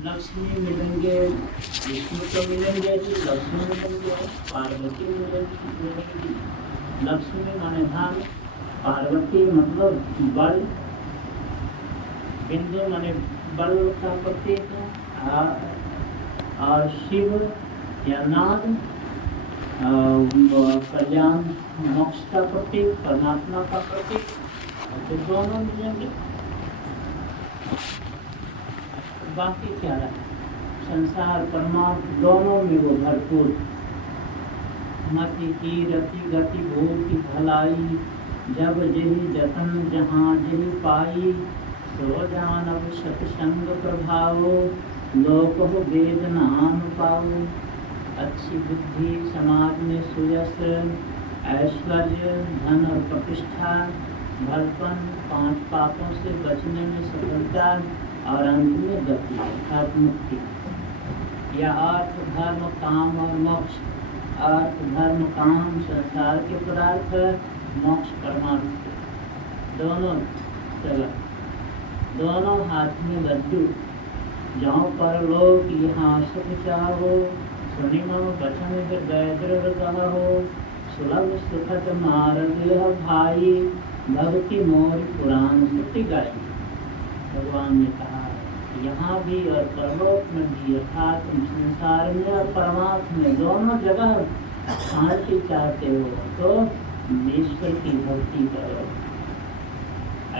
लक्ष्मी मिलेंगे, विष्णु तो मिलेंगे ही, लक्ष्मी मिलेंगे, पार्वती मिलेंगी। लक्ष्मी माने धन, पार्वती मतलब बल, बिंदु माने बल का प्रतीक है, और शिव या नाग कल्याण मोक्ष का प्रतीक, परमात्मा का प्रतीक, तो दोनों मिलेंगे। बाकी क्या रहा, संसार परमात्मा दोनों में वो भरपूर। मति की रति गति भूति भलाई, जब जेहि जतन जहाँ जेहि पाई, सो जानब सत्संग प्रभावो, लोक हो वेद नाम पाओ। अच्छी बुद्धि, समाज में सुयश, ऐश्वर्य, धन और प्रतिष्ठा, भलपन, 5 पापों से बचने में सफलता, और अंत में गति अर्थात मुक्ति। या अर्थ धर्म काम और मोक्ष। अर्थ धर्म काम संसार के पदार्थ, मोक्ष परमार्थ दोनों जगह, दोनों हाथ में लड्डू। जाओ पर लोग यहाँ सुख चाहो, सुनि मम वचन हृदय दृढ़ कहो। सुलभ सुखद मार्ग भाई, भक्ति मोर पुराण सुति गाई। भगवान ने कहा यहाँ भी और परलोक में भी, अर्थात संसार में और परमात्मा में दोनों जगह शांति चाहते हो तो ईश्वर की भक्ति करो।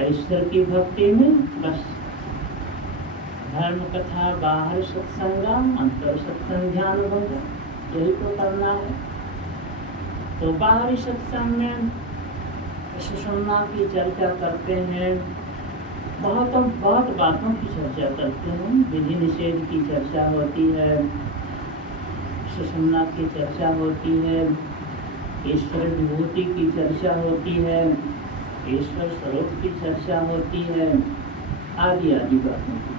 ईश्वर की भक्ति में बस धर्म कथा, बाहर सत्संग, अंतर सत्संग, ध्यान भंग, यही तो करना है। तो बाहरी सत्संग में सुषुम्ना की चर्चा करते हैं, बहुत बातों की चर्चा करते हैं। विधि निषेध की चर्चा होती है, सुषुम्ना की चर्चा होती है, ईश्वर विभूति की चर्चा होती है, ईश्वर स्वरूप की चर्चा होती है, आदि आदि बातों की।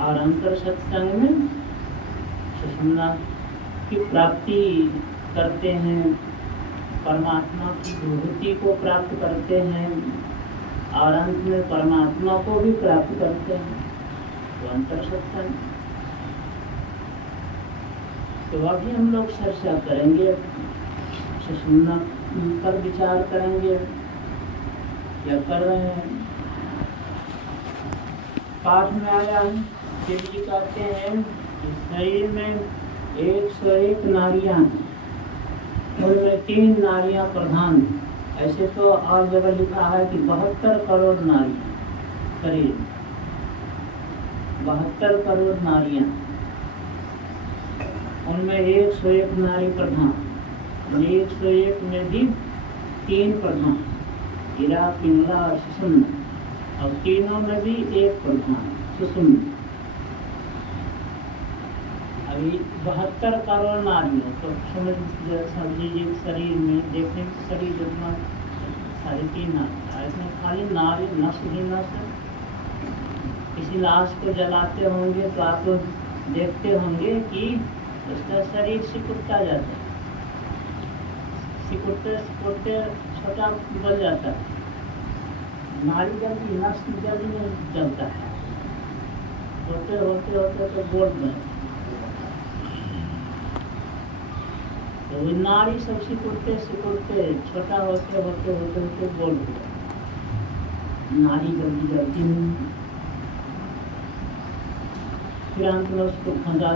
और अंतर सत्संग में सुषुम्ना की प्राप्ति करते हैं, परमात्मा की विभूति को प्राप्त करते हैं, और अंत में परमात्मा को भी प्राप्त करते हैं। तो अंतर सत्संग। तो अभी हम लोग चर्चा करेंगे, सुषुम्ना पर विचार करेंगे, क्या कर रहे हैं। पाठ में आया है, शिव जी कहते हैं शरीर में 101 नारियां हैं, उनमें 3 नारियां प्रधान। ऐसे तो और जगह लिखा है कि 72 करोड़ नारियां शरीर, 72 करोड़ नारियां, उनमें 101 नारी प्रधान। 101 में भी 3 प्रधान, हीरा, पिंगला और सुषुम्ना, और तीनों में भी 1 प्रधान सुषुम्ना। अभी 72 करोड़ नारियों तो समझ लीजिए शरीर में देखने के शरीर जितना 3.5 नारी, इसमें खाली नारी नस ही नस। किसी लाश को जलाते होंगे तो आप देखते होंगे कि उसका शरीर सिकुड़ता जाता है, सिकुड़ते सिकुड़ते छोटा बन जाता है। नारी जल्दी नस जल्दी नहीं जलता है, होते होते होते तो गोल में। तो नारी सब सिकुड़ते सिकुड़ते छोटा होते होते होते होते गोल हो जाता। नारी जल्दी जलती नहीं, फिर अंत में उसको गंगा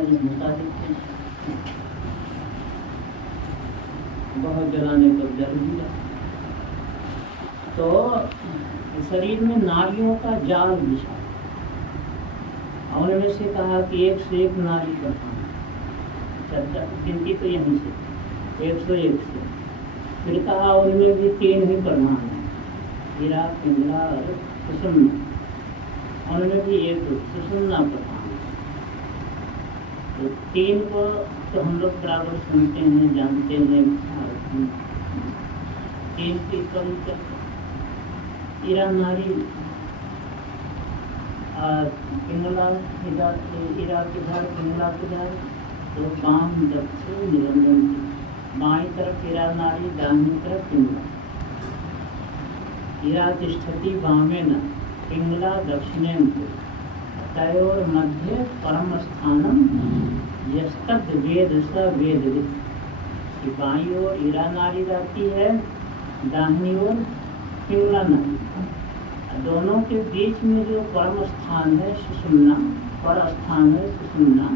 जी घुसा देते हैं, बहुत जलाने पर जल भी जाता। तो शरीर में नारियों का जाल बिछा, उनमें से कहा कि 101 नारी प्रधान। चर्चा गिनती तो यहीं से 101 से। फिर कहा उनमें भी 3 ही प्रधान हैं, हीरा, पिंगला और सुषुम्ना। उनमें भी 1 सुषुम्ना प्रधान। तो 3 को तो हम लोग बराबर सुनते हैं, जानते हैं। 3 की कम हीरा नारी, पिंगला हीरा किधर, पिंगला किधर, तो बाम दक्षिण निरंजन की बाईं तरफ हीरा नारी, दाहिनी तरफ पिंगला। हीरा तिष्ठति वामेन, पिंगला दक्षिणेन। तयोर मध्य परम स्थानम यस्तद वेद स वेदविद। कि बाईं ओर ईरा नारी रहती है, दाहिनी ओर पिंगला नारी। दोनों के बीच में जो परम स्थान है सुषुम्ना, पर स्थान है सुषुम्ना,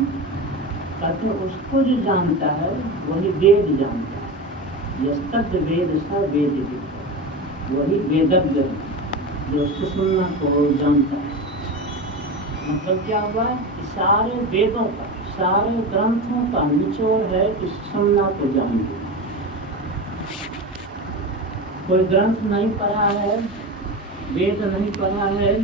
कहते उसको जो जानता है वही वेद जानता है। यस्तद वेद स वेदविद, वही वेदज्ञ है जो सुषुम्ना को जानता है। मतलब क्या हुआ कि सारे वेदों का, सारे ग्रंथों का निचोड़ है कि सुषुम्ना को जानना। कोई ग्रंथ नहीं पढ़ा है, वेद नहीं पढ़ा है,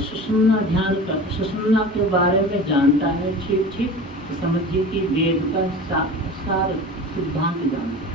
सुषुम्ना ध्यान कर, सुषुम्ना के बारे में जानता है ठीक ठीक, तो समझिए कि वेद का सार सिद्धांत जानता है।